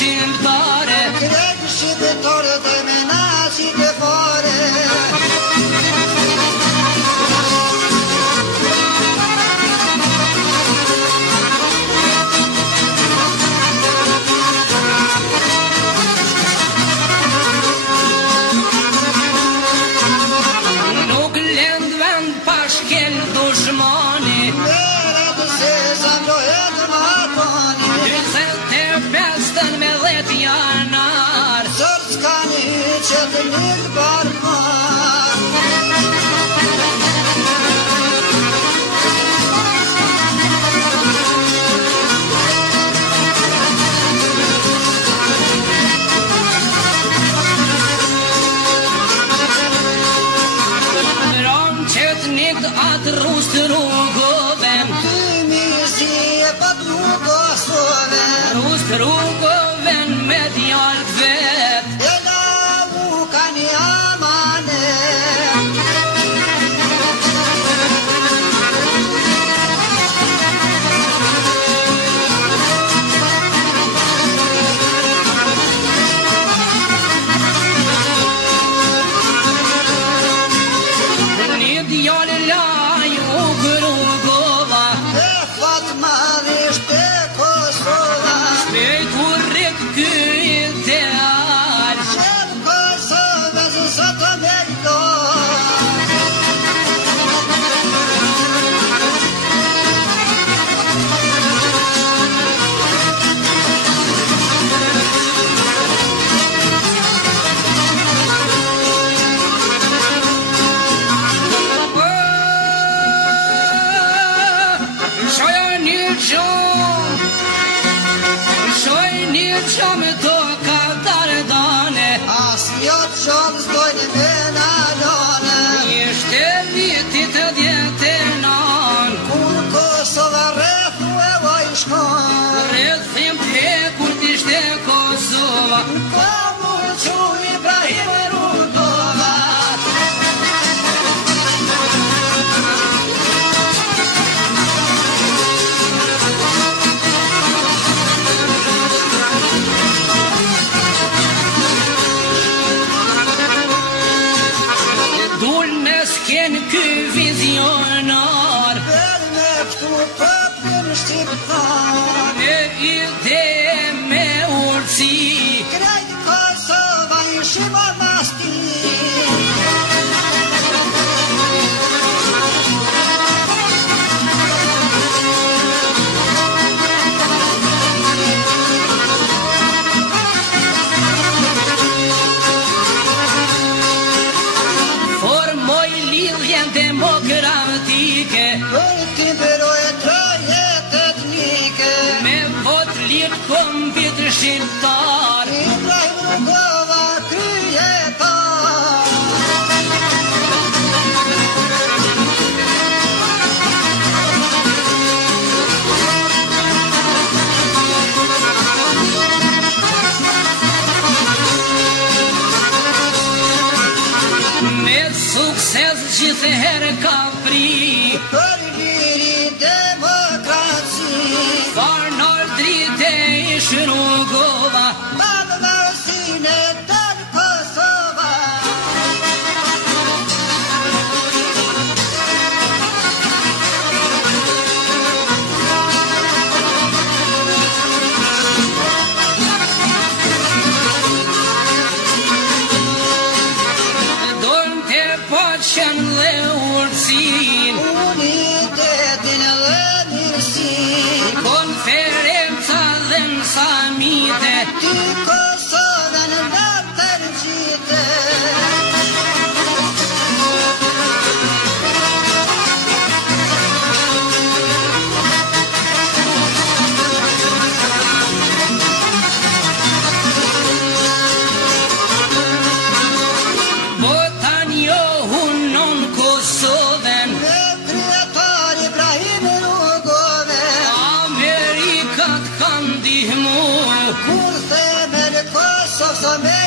shqiptare. Krejt shqiptare dhe me naci të fare. Nuk lend vend pa shkel dushmani. Mere të se zamlohet matoni. 25 me 10 janar. Sër s'ka një që të një barman. Ram qëtë nikt atë rust rrugove. Tymi si e pat rrugosove. Rust rrugove me djallë vet. E la u ka një amane. Një djallë laj u rrugova. E Fatma dhishte Kosova. Shpejt u rrit ky ideal. Qëtë Kosova zë sot Ameriko. Shoja një gjom, shoj një gjom do ka dardane. As jo të shumë s'dojnë me nalone. Ishte vitit 19. Kur Kosova rrethu e vaj shkon. Rrethim plekur t'ishte Kosova. Ka mu që Ibrahim Rudova. Dul me s'ken ky vizionar. Bel me këtu pëpën shqiptar. Me ide me urci. Krejt Kosova i shimo masti. Formoj lidhjen demokratike. Për ti beroj të jetë etnike. Me vot lit kombit shqiptar. Ibrahim Rudova kryetar. Me sukses gjithëherë ka pri. Për liri demokraci. Farnor drite ish rrugova. Madhë vërësine të Kosova. Dorën të poqen dhe urësin. Unitetin dhe mirësin. Konferenca dhe në samite. Ty Kosovën në tërgjite. Botan johun non Kosovën. Me kryetar Ibrahim Rugove. Amerikat kanë ndihmu. Kur themel Kosovë së me